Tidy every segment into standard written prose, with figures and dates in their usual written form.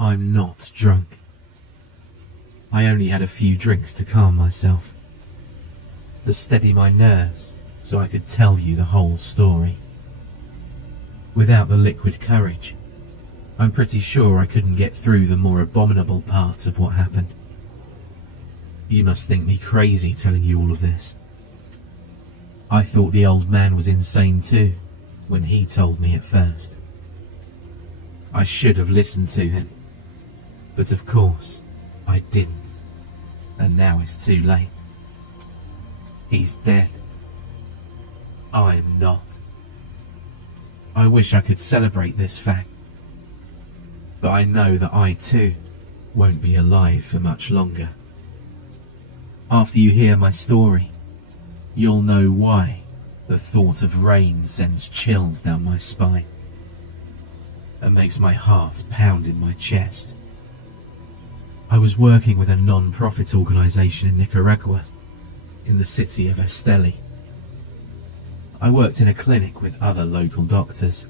I'm not drunk. I only had a few drinks to calm myself, to steady my nerves so I could tell you the whole story. Without the liquid courage, I'm pretty sure I couldn't get through the more abominable parts of what happened. You must think me crazy telling you all of this. I thought the old man was insane too, when he told me at first. I should have listened to him, but of course, I didn't, and now it's too late. He's dead. I'm not. I wish I could celebrate this fact, but I know that I too won't be alive for much longer. After you hear my story, you'll know why the thought of rain sends chills down my spine and makes my heart pound in my chest. I was working with a non-profit organization in Nicaragua, in the city of Esteli. I worked in a clinic with other local doctors.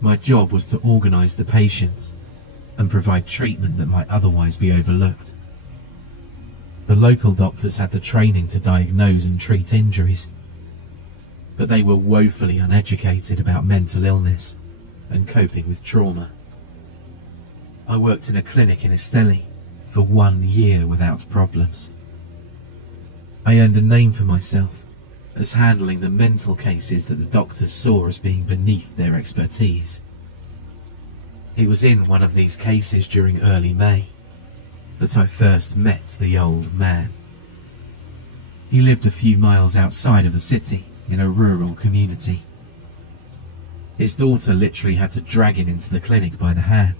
My job was to organize the patients and provide treatment that might otherwise be overlooked. The local doctors had the training to diagnose and treat injuries, but they were woefully uneducated about mental illness and coping with trauma. I worked in a clinic in Esteli for 1 year without problems. I earned a name for myself as handling the mental cases that the doctors saw as being beneath their expertise. It was in one of these cases during early May that I first met the old man. He lived a few miles outside of the city in a rural community. His daughter literally had to drag him into the clinic by the hand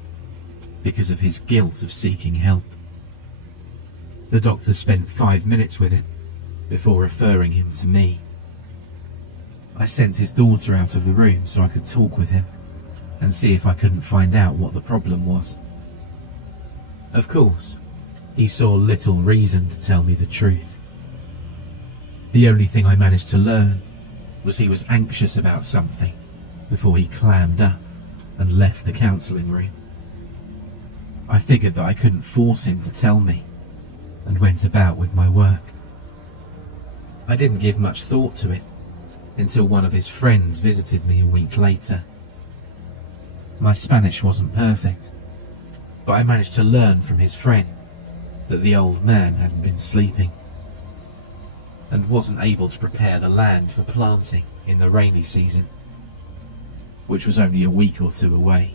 because of his guilt of seeking help. The doctor spent 5 minutes with him before referring him to me. I sent his daughter out of the room so I could talk with him and see if I couldn't find out what the problem was. Of course, he saw little reason to tell me the truth. The only thing I managed to learn was he was anxious about something before he clammed up and left the counselling room. I figured that I couldn't force him to tell me and went about with my work. I didn't give much thought to it until one of his friends visited me a week later. My Spanish wasn't perfect, but I managed to learn from his friend that the old man hadn't been sleeping and wasn't able to prepare the land for planting in the rainy season, which was only a week or two away.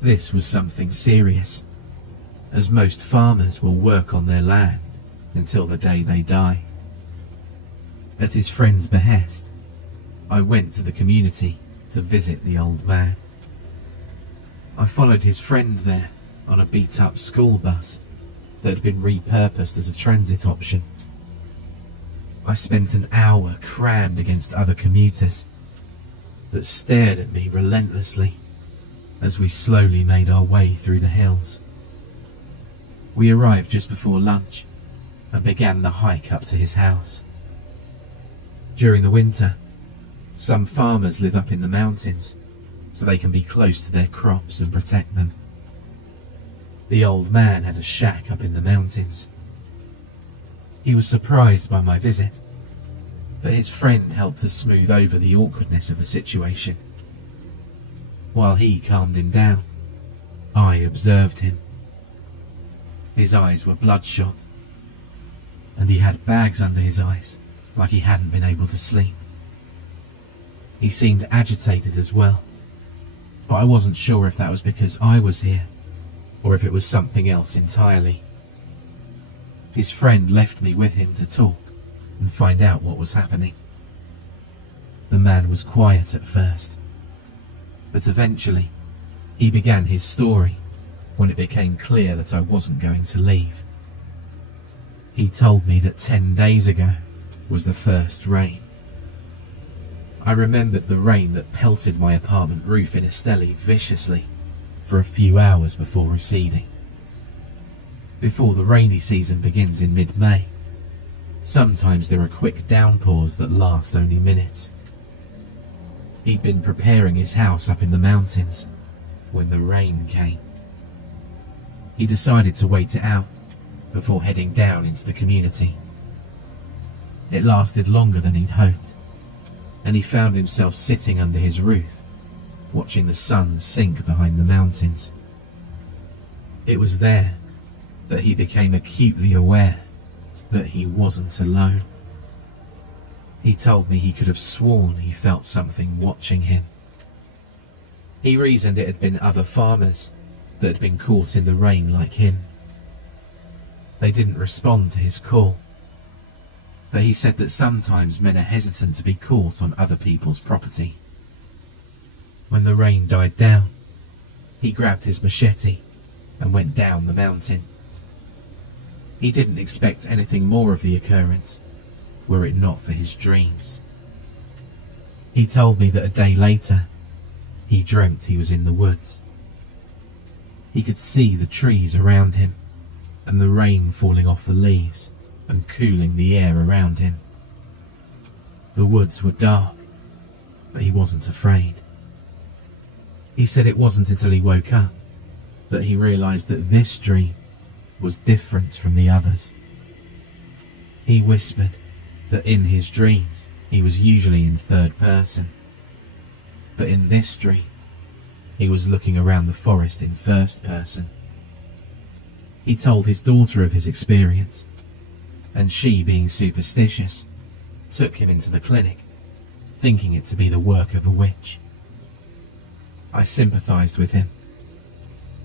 This was something serious, as most farmers will work on their land until the day they die. At his friend's behest, I went to the community to visit the old man. I followed his friend there on a beat-up school bus that had been repurposed as a transit option. I spent an hour crammed against other commuters that stared at me relentlessly as we slowly made our way through the hills. We arrived just before lunch and began the hike up to his house. During the winter, some farmers live up in the mountains so they can be close to their crops and protect them. The old man had a shack up in the mountains. He was surprised by my visit, but his friend helped to smooth over the awkwardness of the situation. While he calmed him down, I observed him. His eyes were bloodshot, and he had bags under his eyes, like he hadn't been able to sleep. He seemed agitated as well, but I wasn't sure if that was because I was here, or if it was something else entirely. His friend left me with him to talk and find out what was happening. The man was quiet at first, but eventually he began his story when it became clear that I wasn't going to leave. He told me that 10 days ago was the first rain. I remembered the rain that pelted my apartment roof in Esteli viciously for a few hours before receding. Before the rainy season begins in mid-May, sometimes there are quick downpours that last only minutes. He'd been preparing his house up in the mountains when the rain came. He decided to wait it out before heading down into the community. It lasted longer than he'd hoped, and he found himself sitting under his roof, watching the sun sink behind the mountains. It was there that he became acutely aware that he wasn't alone. He told me he could have sworn he felt something watching him. He reasoned it had been other farmers that had been caught in the rain like him. They didn't respond to his call, but he said that sometimes men are hesitant to be caught on other people's property. When the rain died down, he grabbed his machete and went down the mountain. He didn't expect anything more of the occurrence, were it not for his dreams. He told me that a day later, he dreamt he was in the woods. He could see the trees around him and the rain falling off the leaves and cooling the air around him. The woods were dark, but he wasn't afraid. He said it wasn't until he woke up that he realized that this dream was different from the others. He whispered that in his dreams he was usually in third person, but in this dream he was looking around the forest in first person. He told his daughter of his experience, and she, being superstitious, took him into the clinic, thinking it to be the work of a witch. I sympathized with him,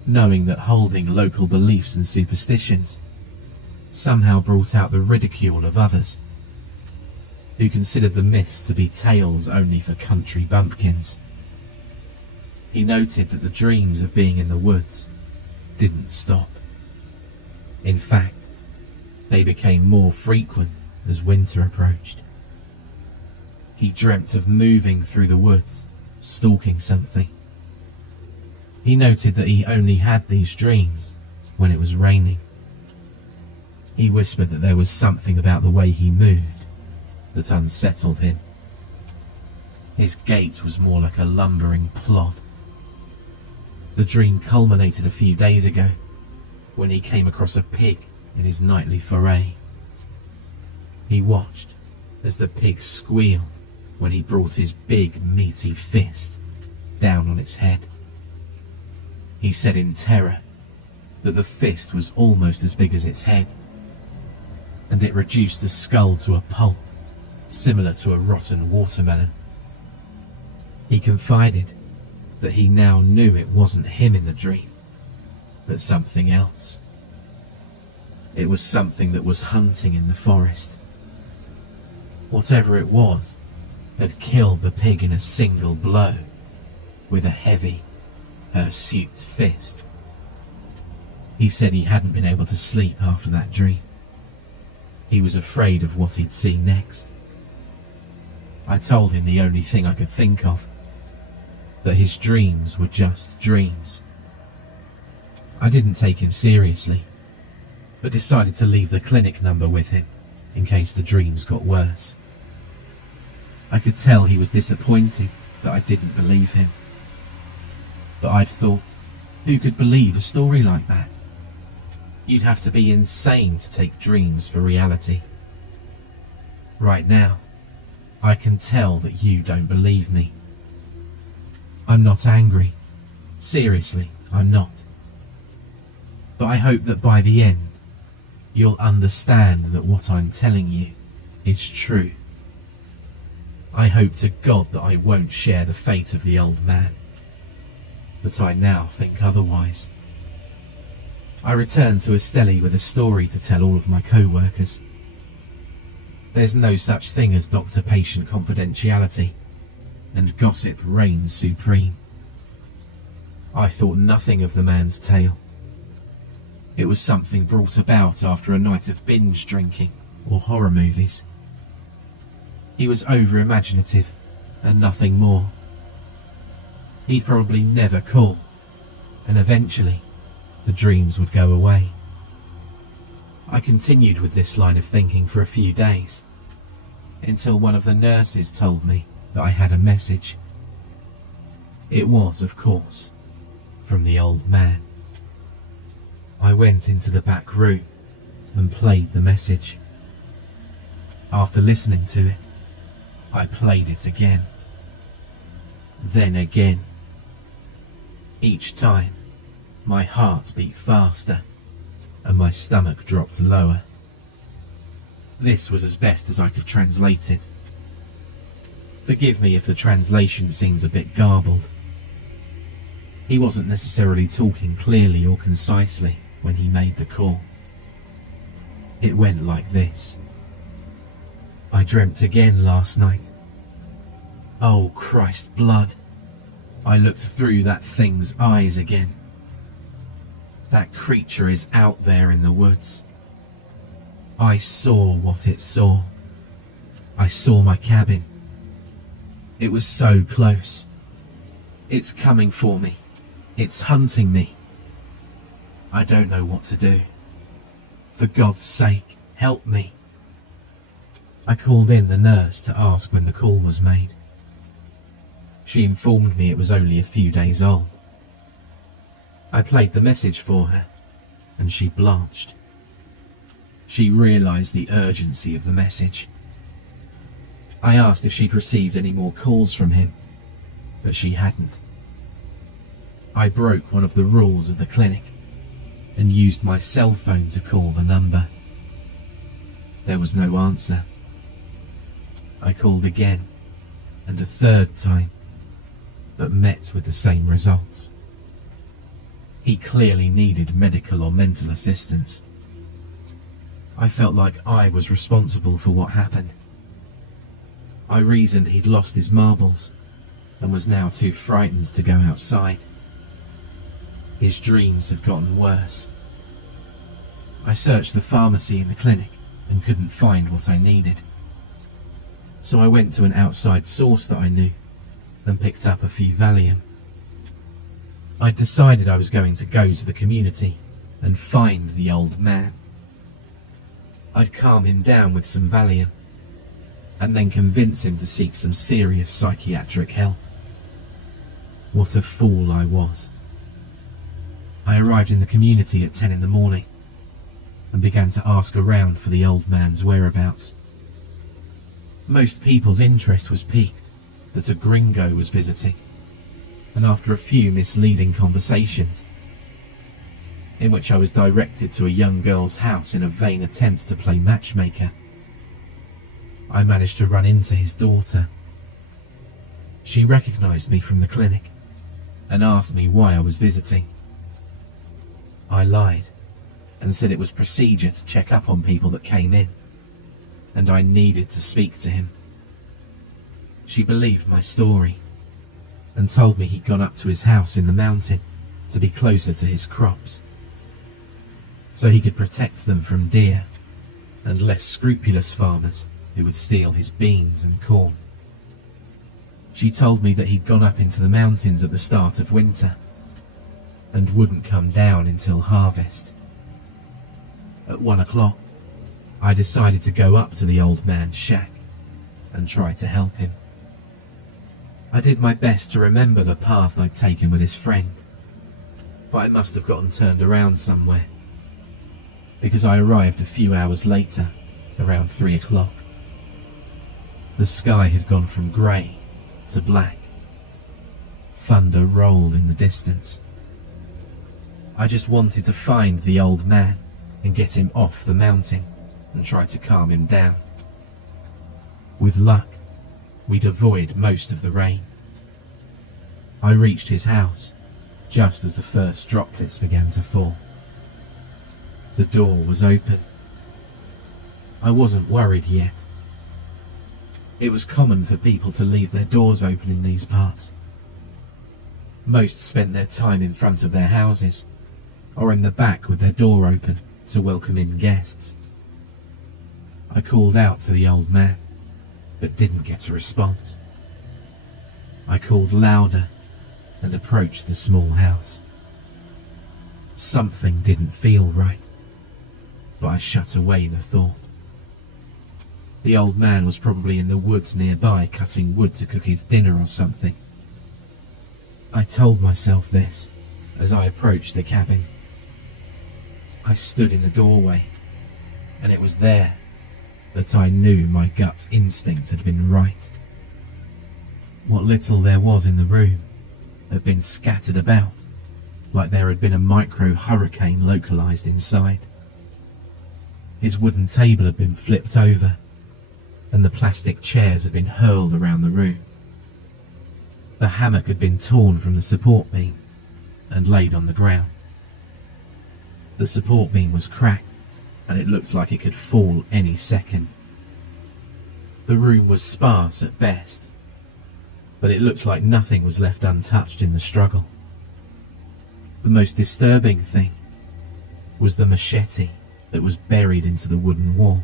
knowing that holding local beliefs and superstitions somehow brought out the ridicule of others, who considered the myths to be tales only for country bumpkins. He noted that the dreams of being in the woods didn't stop. In fact, they became more frequent as winter approached. He dreamt of moving through the woods, stalking something. He noted that he only had these dreams when it was raining. He whispered that there was something about the way he moved that unsettled him. His gait was more like a lumbering plod. The dream culminated a few days ago when he came across a pig in his nightly foray. He watched as the pig squealed when he brought his big meaty fist down on its head. He said in terror that the fist was almost as big as its head, and it reduced the skull to a pulp similar to a rotten watermelon. He confided that he now knew it wasn't him in the dream, but something else. It was something that was hunting in the forest. Whatever it was had killed the pig in a single blow with a heavy, hirsute fist. He said he hadn't been able to sleep after that dream. He was afraid of what he'd see next. I told him the only thing I could think of, that his dreams were just dreams. I didn't take him seriously, but decided to leave the clinic number with him in case the dreams got worse. I could tell he was disappointed that I didn't believe him. But I'd thought, who could believe a story like that? You'd have to be insane to take dreams for reality. Right now, I can tell that you don't believe me. I'm not angry. Seriously, I'm not. But I hope that by the end, you'll understand that what I'm telling you is true. I hope to God that I won't share the fate of the old man, but I now think otherwise. I returned to Estelle with a story to tell all of my co-workers. There's no such thing as doctor-patient confidentiality, and gossip reigns supreme. I thought nothing of the man's tale. It was something brought about after a night of binge drinking or horror movies. He was over-imaginative and nothing more. He'd probably never call, and eventually the dreams would go away. I continued with this line of thinking for a few days, until one of the nurses told me that I had a message. It was, of course, from the old man. I went into the back room and played the message. After listening to it, I played it again. Then again. Each time, my heart beat faster and my stomach dropped lower. This was as best as I could translate it. Forgive me if the translation seems a bit garbled. He wasn't necessarily talking clearly or concisely when he made the call. It went like this. I dreamt again last night. Oh Christ blood. I looked through that thing's eyes again. That creature is out there in the woods. I saw what it saw. I saw my cabin. It was so close. It's coming for me. It's hunting me. I don't know what to do. For God's sake, help me. I called in the nurse to ask when the call was made. She informed me it was only a few days old. I played the message for her, and she blanched. She realised the urgency of the message. I asked if she'd received any more calls from him, but she hadn't. I broke one of the rules of the clinic and used my cell phone to call the number. There was no answer. I called again, and a third time, but met with the same results. He clearly needed medical or mental assistance. I felt like I was responsible for what happened. I reasoned he'd lost his marbles and was now too frightened to go outside. His dreams had gotten worse. I searched the pharmacy in the clinic and couldn't find what I needed. So I went to an outside source that I knew and picked up a few Valium. I'd decided I was going to go to the community and find the old man. I'd calm him down with some Valium and then convince him to seek some serious psychiatric help. What a fool I was. I arrived in the community at 10 in the morning and began to ask around for the old man's whereabouts. Most people's interest was piqued that a gringo was visiting, and after a few misleading conversations, in which I was directed to a young girl's house in a vain attempt to play matchmaker, I managed to run into his daughter. She recognised me from the clinic and asked me why I was visiting. I lied and said it was procedure to check up on people that came in, and I needed to speak to him. She believed my story and told me he'd gone up to his house in the mountain to be closer to his crops, so he could protect them from deer and less scrupulous farmers who would steal his beans and corn. She told me that he'd gone up into the mountains at the start of winter and wouldn't come down until harvest. At 1 o'clock, I decided to go up to the old man's shack and try to help him. I did my best to remember the path I'd taken with his friend, but I must have gotten turned around somewhere, because I arrived a few hours later, around 3 o'clock. The sky had gone from grey to black. Thunder rolled in the distance. I just wanted to find the old man and get him off the mountain and try to calm him down. With luck, we'd avoid most of the rain. I reached his house just as the first droplets began to fall. The door was open. I wasn't worried yet. It was common for people to leave their doors open in these parts. Most spent their time in front of their houses or in the back with their door open to welcome in guests. I called out to the old man, but didn't get a response. I called louder and approached the small house. Something didn't feel right, but I shut away the thought. The old man was probably in the woods nearby cutting wood to cook his dinner or something. I told myself this as I approached the cabin. I stood in the doorway, and it was there that I knew my gut instinct had been right. What little there was in the room had been scattered about, like there had been a micro-hurricane localized inside. His wooden table had been flipped over, and the plastic chairs had been hurled around the room. The hammock had been torn from the support beam and laid on the ground. The support beam was cracked, and it looked like it could fall any second. The room was sparse at best, but it looked like nothing was left untouched in the struggle. The most disturbing thing was the machete that was buried into the wooden wall.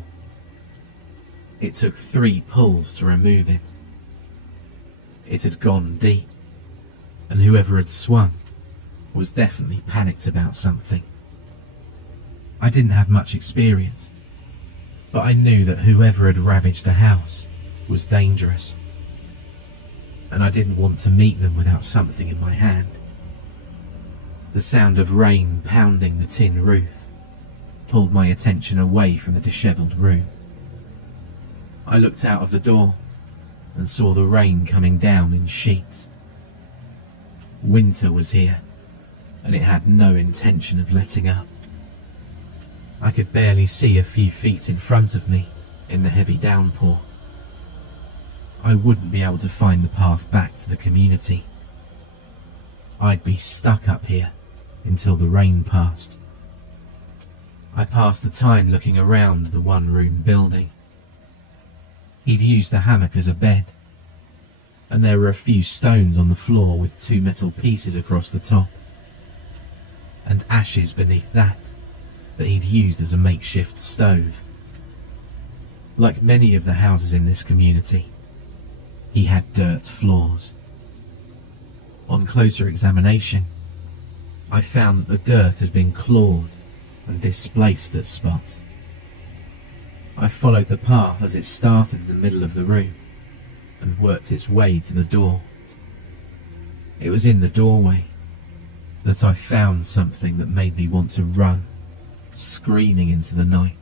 It took 3 pulls to remove it. It had gone deep, and whoever had swung was definitely panicked about something. I didn't have much experience, but I knew that whoever had ravaged the house was dangerous, and I didn't want to meet them without something in my hand. The sound of rain pounding the tin roof pulled my attention away from the dishevelled room. I looked out of the door and saw the rain coming down in sheets. Winter was here, and it had no intention of letting up. I could barely see a few feet in front of me in the heavy downpour. I wouldn't be able to find the path back to the community. I'd be stuck up here until the rain passed. I passed the time looking around the one-room building. He'd used the hammock as a bed, and there were a few stones on the floor with 2 metal pieces across the top, and ashes beneath that he'd used as a makeshift stove. Like many of the houses in this community, he had dirt floors. On closer examination, I found that the dirt had been clawed and displaced at spots. I followed the path as it started in the middle of the room and worked its way to the door. It was in the doorway that I found something that made me want to run, screaming into the night.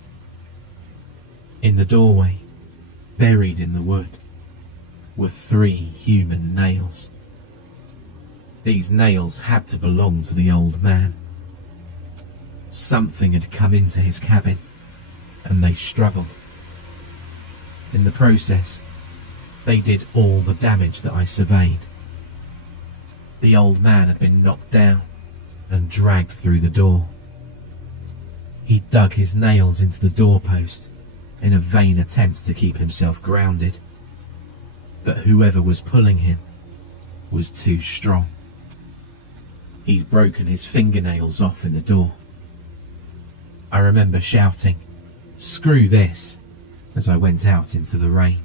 In the doorway, buried in the wood, were 3 human nails. These nails had to belong to the old man. Something had come into his cabin, and they struggled. In the process, they did all the damage that I surveyed. The old man had been knocked down and dragged through the door. He dug his nails into the doorpost in a vain attempt to keep himself grounded, but whoever was pulling him was too strong. He'd broken his fingernails off in the door. I remember shouting, "Screw this," as I went out into the rain.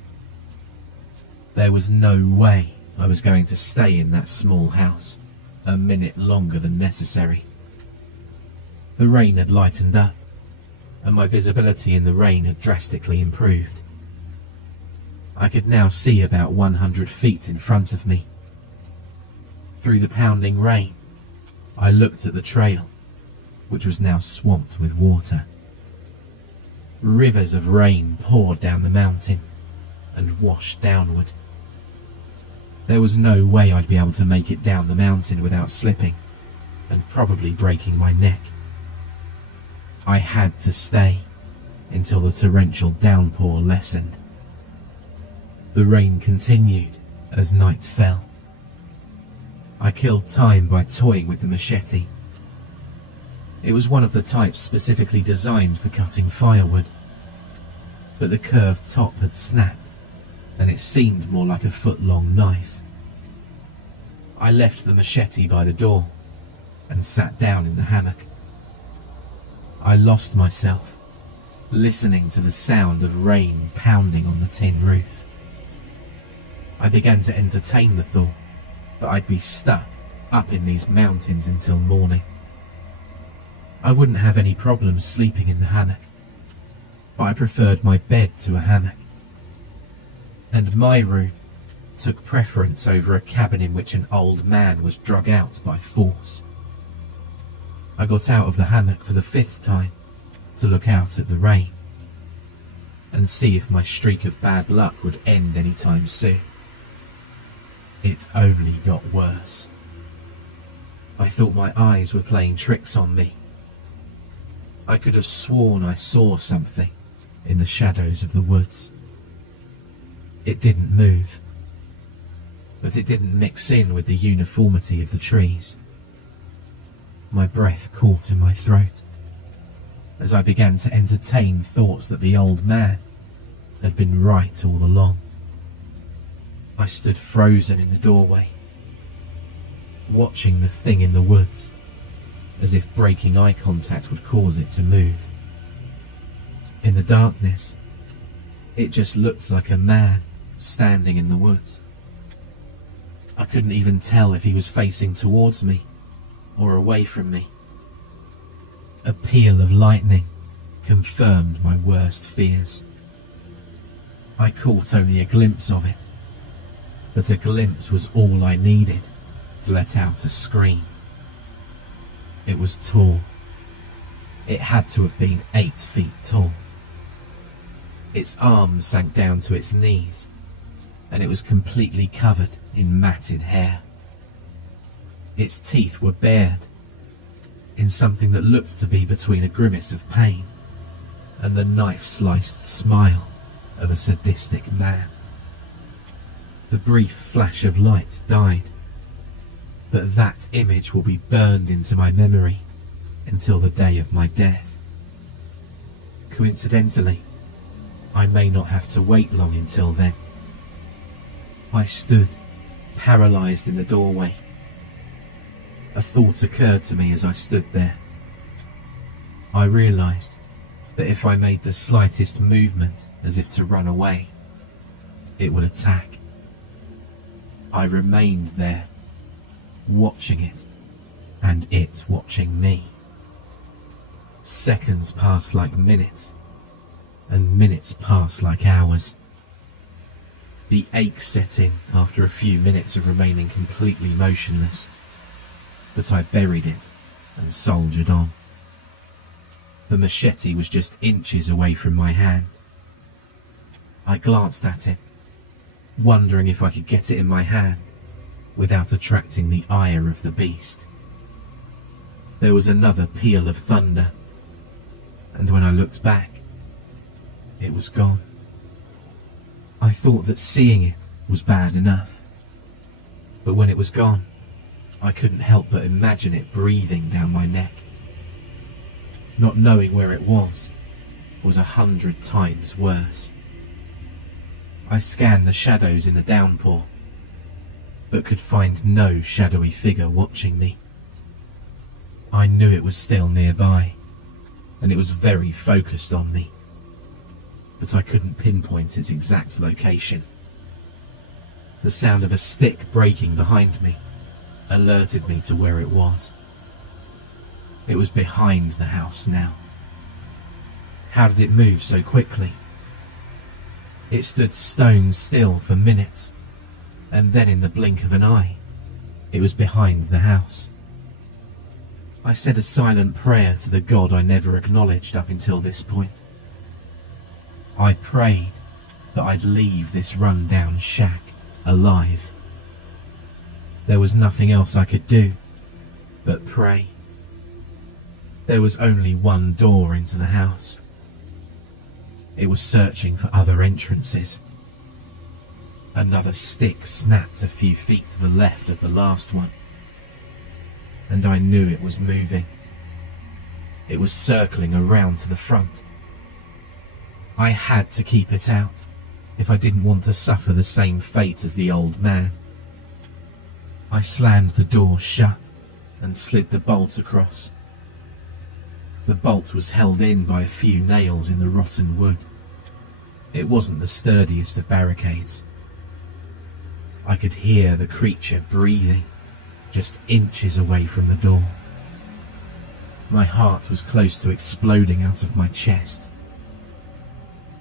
There was no way I was going to stay in that small house a minute longer than necessary. The rain had lightened up, and my visibility in the rain had drastically improved. I could now see about 100 feet in front of me. Through the pounding rain, I looked at the trail, which was now swamped with water. Rivers of rain poured down the mountain and washed downward. There was no way I'd be able to make it down the mountain without slipping and probably breaking my neck. I had to stay until the torrential downpour lessened. The rain continued as night fell. I killed time by toying with the machete. It was one of the types specifically designed for cutting firewood, but the curved top had snapped, and it seemed more like a foot-long knife. I left the machete by the door and sat down in the hammock. I lost myself, listening to the sound of rain pounding on the tin roof. I began to entertain the thought that I'd be stuck up in these mountains until morning. I wouldn't have any problems sleeping in the hammock, but I preferred my bed to a hammock. And my room took preference over a cabin in which an old man was drug out by force. I got out of the hammock for the 5th time to look out at the rain and see if my streak of bad luck would end anytime soon. It only got worse. I thought my eyes were playing tricks on me. I could have sworn I saw something in the shadows of the woods. It didn't move, but it didn't mix in with the uniformity of the trees. My breath caught in my throat as I began to entertain thoughts that the old man had been right all along. I stood frozen in the doorway, watching the thing in the woods, as if breaking eye contact would cause it to move. In the darkness, it just looked like a man standing in the woods. I couldn't even tell if he was facing towards me or away from me. A peal of lightning confirmed my worst fears. I caught only a glimpse of it, but a glimpse was all I needed to let out a scream. It was tall. It had to have been 8 feet tall. Its arms sank down to its knees, and it was completely covered in matted hair. Its teeth were bared in something that looked to be between a grimace of pain and the knife-sliced smile of a sadistic man. The brief flash of light died, but that image will be burned into my memory until the day of my death. Coincidentally, I may not have to wait long until then. I stood, paralyzed in the doorway. A thought occurred to me as I stood there. I realized that if I made the slightest movement as if to run away, it would attack. I remained there, watching it, and it watching me. Seconds passed like minutes, and minutes passed like hours. The ache set in after a few minutes of remaining completely motionless, but I buried it and soldiered on. The machete was just inches away from my hand. I glanced at it, wondering if I could get it in my hand without attracting the ire of the beast. There was another peal of thunder, and when I looked back, it was gone. I thought that seeing it was bad enough, but when it was gone, I couldn't help but imagine it breathing down my neck. Not knowing where it was 100 times worse. I scanned the shadows in the downpour, but could find no shadowy figure watching me. I knew it was still nearby, and it was very focused on me, but I couldn't pinpoint its exact location. The sound of a stick breaking behind me alerted me to where it was. It was behind the house now. How did it move so quickly? It stood stone still for minutes, and then in the blink of an eye, it was behind the house. I said a silent prayer to the God I never acknowledged up until this point. I prayed that I'd leave this run-down shack alive. There was nothing else I could do but pray. There was only one door into the house. It was searching for other entrances. Another stick snapped a few feet to the left of the last one, and I knew it was moving. It was circling around to the front. I had to keep it out if I didn't want to suffer the same fate as the old man. I slammed the door shut and slid the bolt across. The bolt was held in by a few nails in the rotten wood. It wasn't the sturdiest of barricades. I could hear the creature breathing just inches away from the door. My heart was close to exploding out of my chest.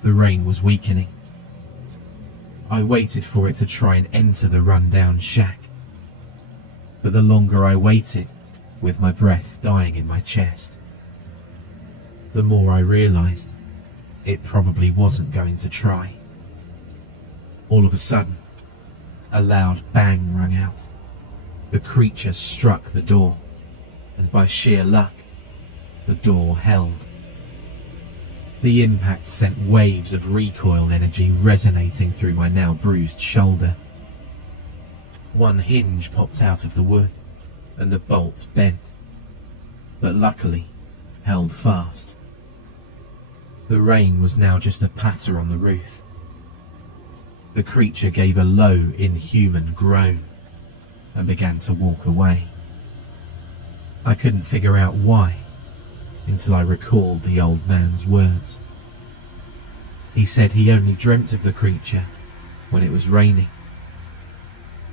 The rain was weakening. I waited for it to try and enter the run-down shack, but the longer I waited with my breath dying in my chest. The more I realised, it probably wasn't going to try. All of a sudden, a loud bang rang out. The creature struck the door, and by sheer luck, the door held. The impact sent waves of recoil energy resonating through my now bruised shoulder. One hinge popped out of the wood, and the bolt bent, but luckily held fast. The rain was now just a patter on the roof. The creature gave a low, inhuman groan and began to walk away. I couldn't figure out why until I recalled the old man's words. He said he only dreamt of the creature when it was raining.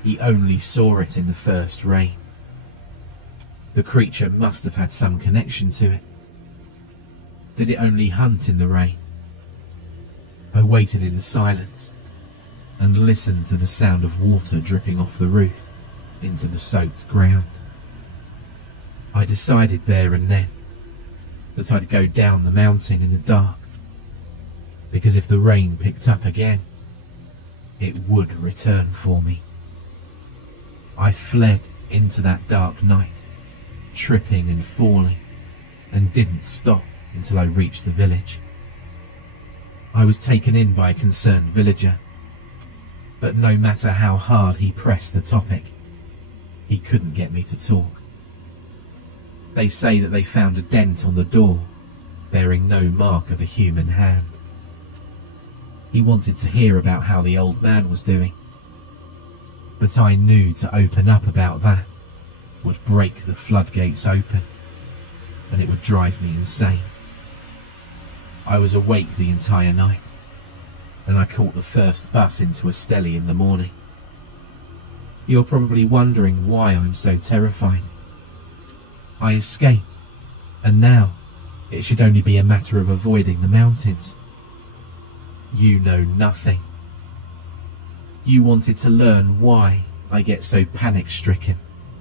He only saw it in the first rain. The creature must have had some connection to it. Did it only hunt in the rain? I waited in the silence and listened to the sound of water dripping off the roof into the soaked ground. I decided there and then that I'd go down the mountain in the dark, because if the rain picked up again, it would return for me. I fled into that dark night, tripping and falling, and didn't stop until I reached the village. I was taken in by a concerned villager, but no matter how hard he pressed the topic, he couldn't get me to talk. They say that they found a dent on the door, bearing no mark of a human hand. He wanted to hear about how the old man was doing, but I knew to open up about that would break the floodgates open, and it would drive me insane. I was awake the entire night, and I caught the first bus into Esteli in the morning. You're probably wondering why I'm so terrified. I escaped, and now it should only be a matter of avoiding the mountains. You know nothing. You wanted to learn why I get so panic-stricken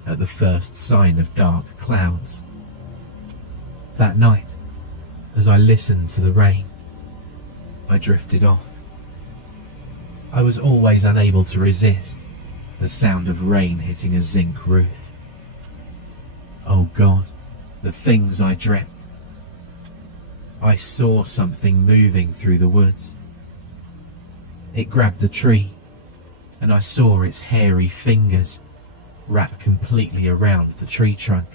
at the first sign of dark clouds. That night, as I listened to the rain, I drifted off. I was always unable to resist the sound of rain hitting a zinc roof. Oh God, the things I dreamt. I saw something moving through the woods. It grabbed a tree, and I saw its hairy fingers wrap completely around the tree trunk.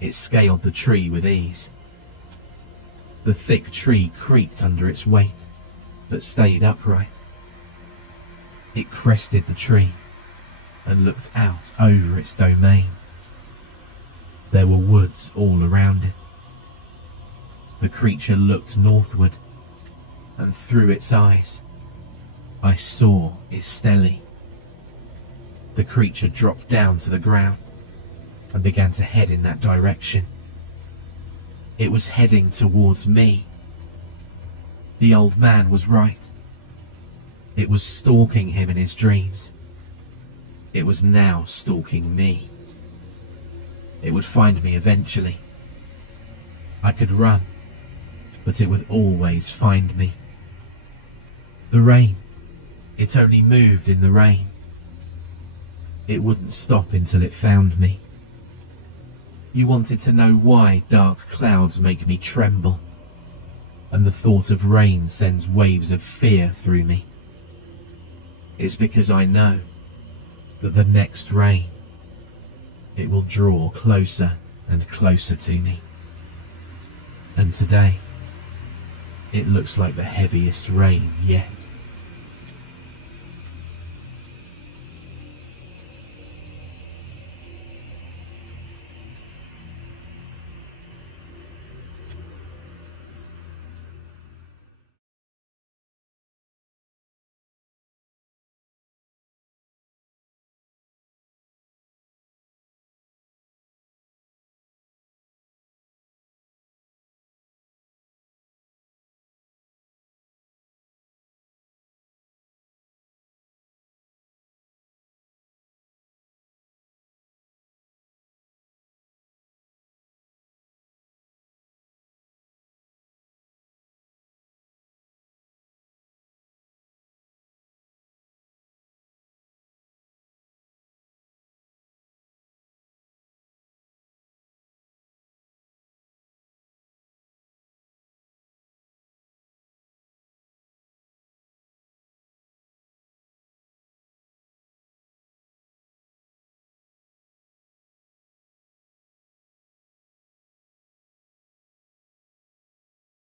It scaled the tree with ease. The thick tree creaked under its weight, but stayed upright. It crested the tree and looked out over its domain. There were woods all around it. The creature looked northward, and through its eyes, I saw Esteli. The creature dropped down to the ground and began to head in that direction. It was heading towards me. The old man was right. It was stalking him in his dreams. It was now stalking me. It would find me eventually. I could run, but it would always find me. The rain, it only moved in the rain. It wouldn't stop until it found me. You wanted to know why dark clouds make me tremble, and the thought of rain sends waves of fear through me. It's because I know that the next rain, it will draw closer and closer to me. And today, it looks like the heaviest rain yet.